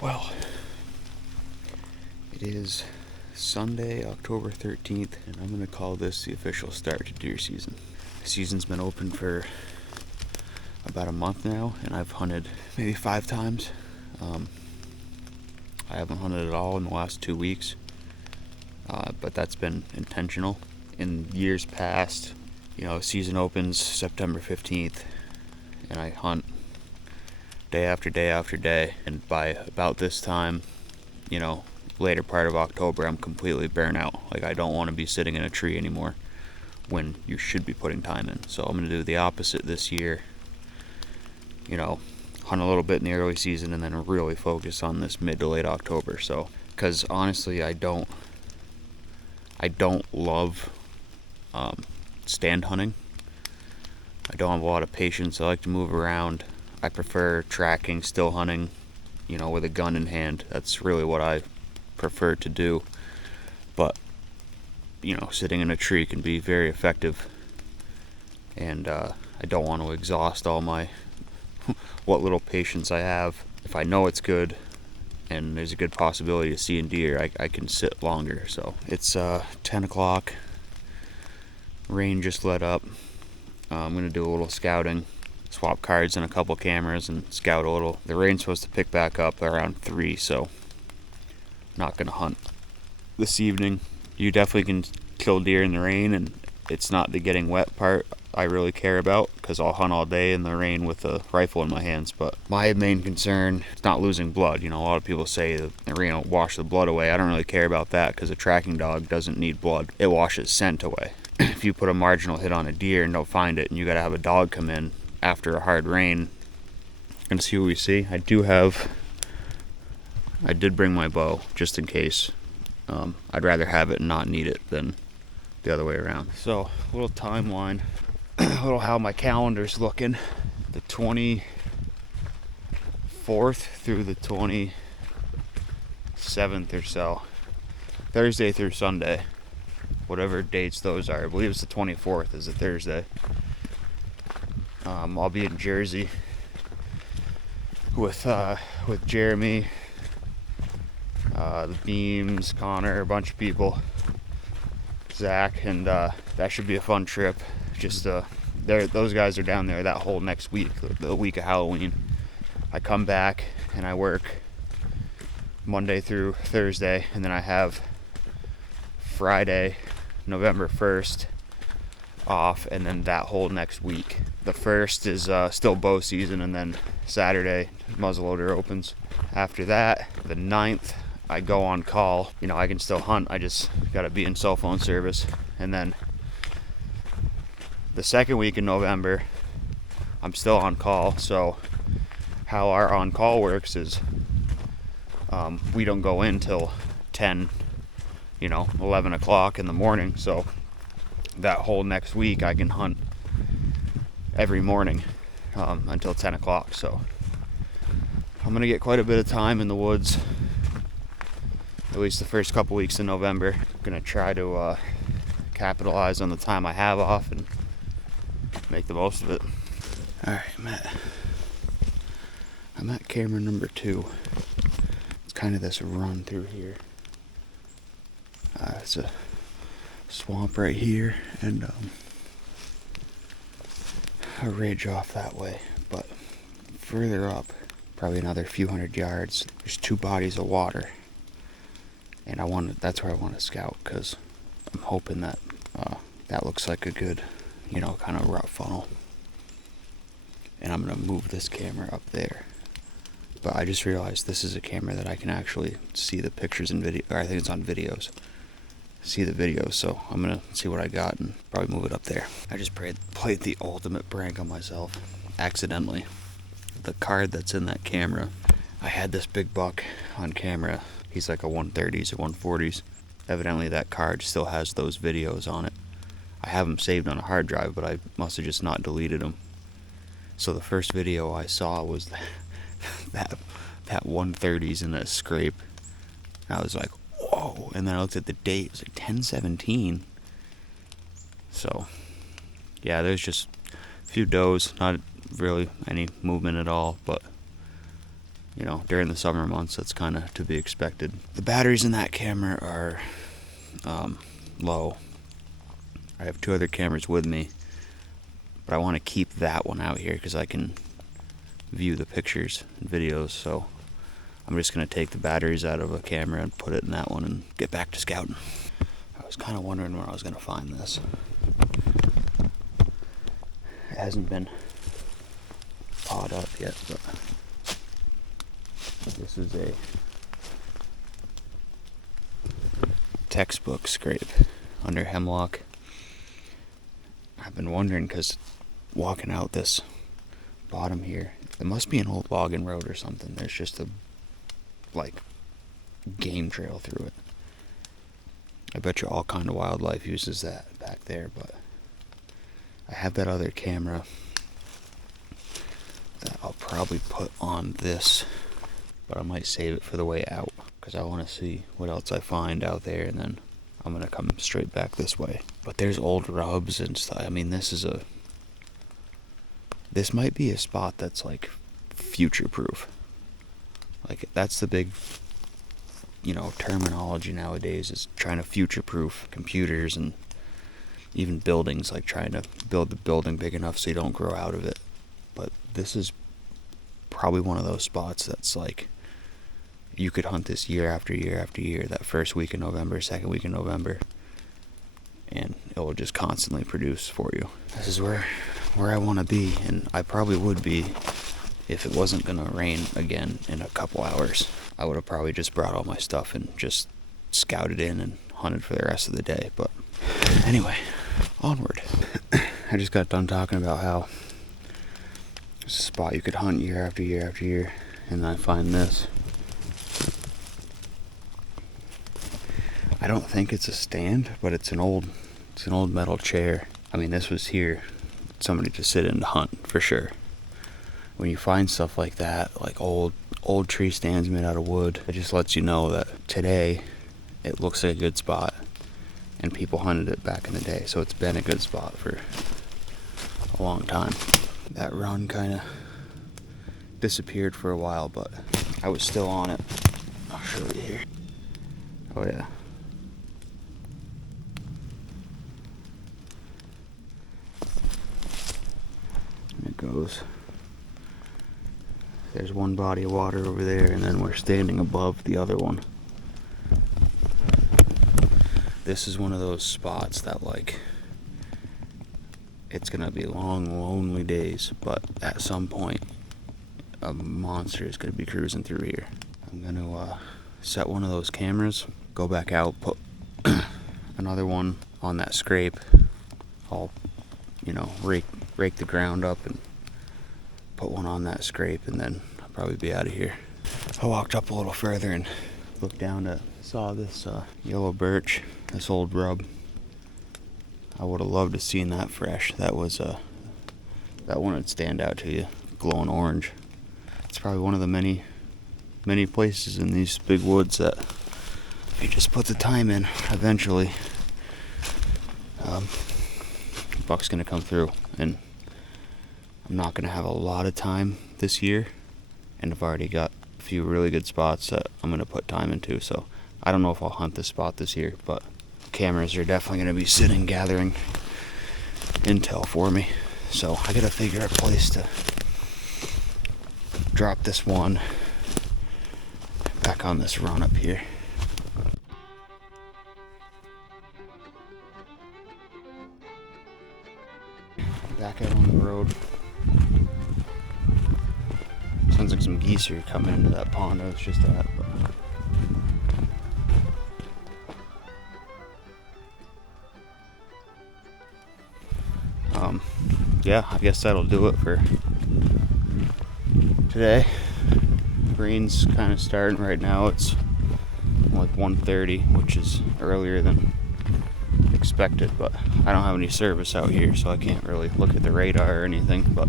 Well, it is Sunday, October 13th, and I'm going to call this the official start to deer season. The season's been open for about a month now, and I've hunted maybe 5 times. I haven't hunted at all in the last 2 weeks, but that's been intentional. In years past, season opens September 15th, and I hunt day after day after day, and by about this time, later part of October, I'm completely burnt out. Like, I don't want to be sitting in a tree anymore when you should be putting time in. So I'm going to do the opposite this year. Hunt a little bit in the early season and then really focus on this mid to late October. So, because honestly, I don't love stand hunting. I don't have a lot of patience. I like to move around. I prefer tracking, still hunting, with a gun in hand. That's really what I prefer to do. But, sitting in a tree can be very effective. And I don't want to exhaust all my what little patience I have. If I know it's good and there's a good possibility of seeing deer, I can sit longer. So it's 10 o'clock. Rain just let up. I'm going to do a little scouting, swap cards and a couple cameras and scout a little. The rain's supposed to pick back up around 3, so not going to hunt this evening. You definitely can kill deer in the rain, and it's not the getting wet part I really care about, because I'll hunt all day in the rain with a rifle in my hands. But my main concern is not losing blood. A lot of people say that the rain will wash the blood away. I don't really care about that, because a tracking dog doesn't need blood. It washes scent away. If you put a marginal hit on a deer and don't find it, and you got to have a dog come in after a hard rain and see what we see. I did bring my bow just in case. I'd rather have it and not need it than the other way around. So, a little timeline, a little how my calendar's looking. The 24th through the 27th or so, Thursday through Sunday, whatever dates those are. I believe it's the 24th is a Thursday. I'll be in Jersey with Jeremy, the Beams, Connor, a bunch of people, Zach, and that should be a fun trip. Just those guys are down there that whole next week, the week of Halloween. I come back and I work Monday through Thursday, and then I have Friday, November 1st off, and then that whole next week. The 1st is still bow season, and then Saturday muzzleloader opens. After that, the 9th, I go on call. I can still hunt, I just gotta be in cell phone service. And then the second week in November, I'm still on call. So how our on call works is we don't go in till 10, 11 o'clock in the morning. So that whole next week I can hunt every morning until 10 o'clock. So I'm going to get quite a bit of time in the woods, at least the first couple weeks in November. I'm going to try to capitalize on the time I have off and make the most of it. Alright, I'm at camera number 2. It's kind of this run through here. It's a swamp right here, and a ridge off that way. But further up, probably another few hundred yards, there's 2 bodies of water, and that's where I want to scout, because I'm hoping that that looks like a good, kind of route funnel. And I'm gonna move this camera up there. But I just realized this is a camera that I can actually see the pictures in video, or I think it's on videos. See the videos, so I'm gonna see what I got and probably move it up there. I just played the ultimate prank on myself accidentally. The card that's in that camera, I had this big buck on camera. He's like a 130s or 140s. Evidently that card still has those videos on it. I have them saved on a hard drive, but I must have just not deleted them. So the first video I saw was that 130s in that scrape. And I was like, whoa. And then I looked at the date. It was like 10/17. So, yeah, there's just a few does. Not really any movement at all. But you know, during the summer months, that's kind of to be expected. The batteries in that camera are low. I have 2 other cameras with me, but I want to keep that one out here because I can view the pictures and videos. So I'm just going to take the batteries out of a camera and put it in that one and get back to scouting. I was kind of wondering where I was going to find this. It hasn't been pawed up yet, but this is a textbook scrape under hemlock. I've been wondering because walking out this bottom here, there must be an old logging road or something. There's just a game trail through it. I bet you all kind of wildlife uses that back there, but I have that other camera that I'll probably put on this, but I might save it for the way out because I want to see what else I find out there, and then I'm going to come straight back this way. But there's old rubs and stuff. I mean, this might be a spot that's like future proof. Like, that's the big, you know, terminology nowadays, is trying to future proof computers and even buildings, like trying to build the building big enough so you don't grow out of it. But this is probably one of those spots that's like, you could hunt this year after year after year, that first week in November, second week in November, and it will just constantly produce for you. This is where I want to be, and I probably would be if it wasn't going to rain again in a couple hours. I would have probably just brought all my stuff and just scouted in and hunted for the rest of the day. But anyway, onward. I just got done talking about how it's a spot you could hunt year after year after year, and I find this. I don't think it's a stand, but it's an old metal chair. I mean, this was here, somebody to sit in to hunt for sure. When you find stuff like that, like old tree stands made out of wood, it just lets you know that today it looks like a good spot, and people hunted it back in the day, so it's been a good spot for a long time. That run kind of disappeared for a while, but I was still on it. I'll show you here. Oh yeah. It goes. There's one body of water over there, and then we're standing above the other one. This is one of those spots that, like, it's gonna be long, lonely days, but at some point a monster is gonna be cruising through here. I'm gonna set one of those cameras, go back out, put another one on that scrape. I'll, you know, rake the ground up and put one on that scrape, and then I'll probably be out of here. I walked up a little further and looked down saw this yellow birch, this old rub. I would have loved to seen that fresh. That was that one would stand out to you, glowing orange. It's probably one of the many places in these big woods that, if you just put the time in, eventually buck's gonna come through. And I'm not gonna have a lot of time this year, and I've already got a few really good spots that I'm gonna put time into. So I don't know if I'll hunt this spot this year, but cameras are definitely gonna be sitting gathering intel for me. So I gotta figure a place to drop this one back on this run up here. Back out on the road. Sounds like some geese are coming into that pond I was just at. Yeah, I guess that'll do it for today. Rain's kind of starting right now. It's like 1:30, which is earlier than expected, but I don't have any service out here, so I can't really look at the radar or anything. But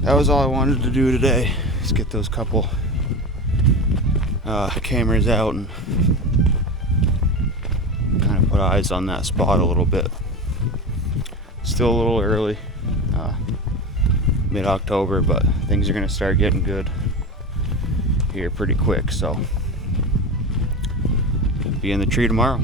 that was all I wanted to do today, is get those couple cameras out and kind of put eyes on that spot a little bit. Still a little early, mid-October, but things are going to start getting good. here pretty quick, so be in the tree tomorrow.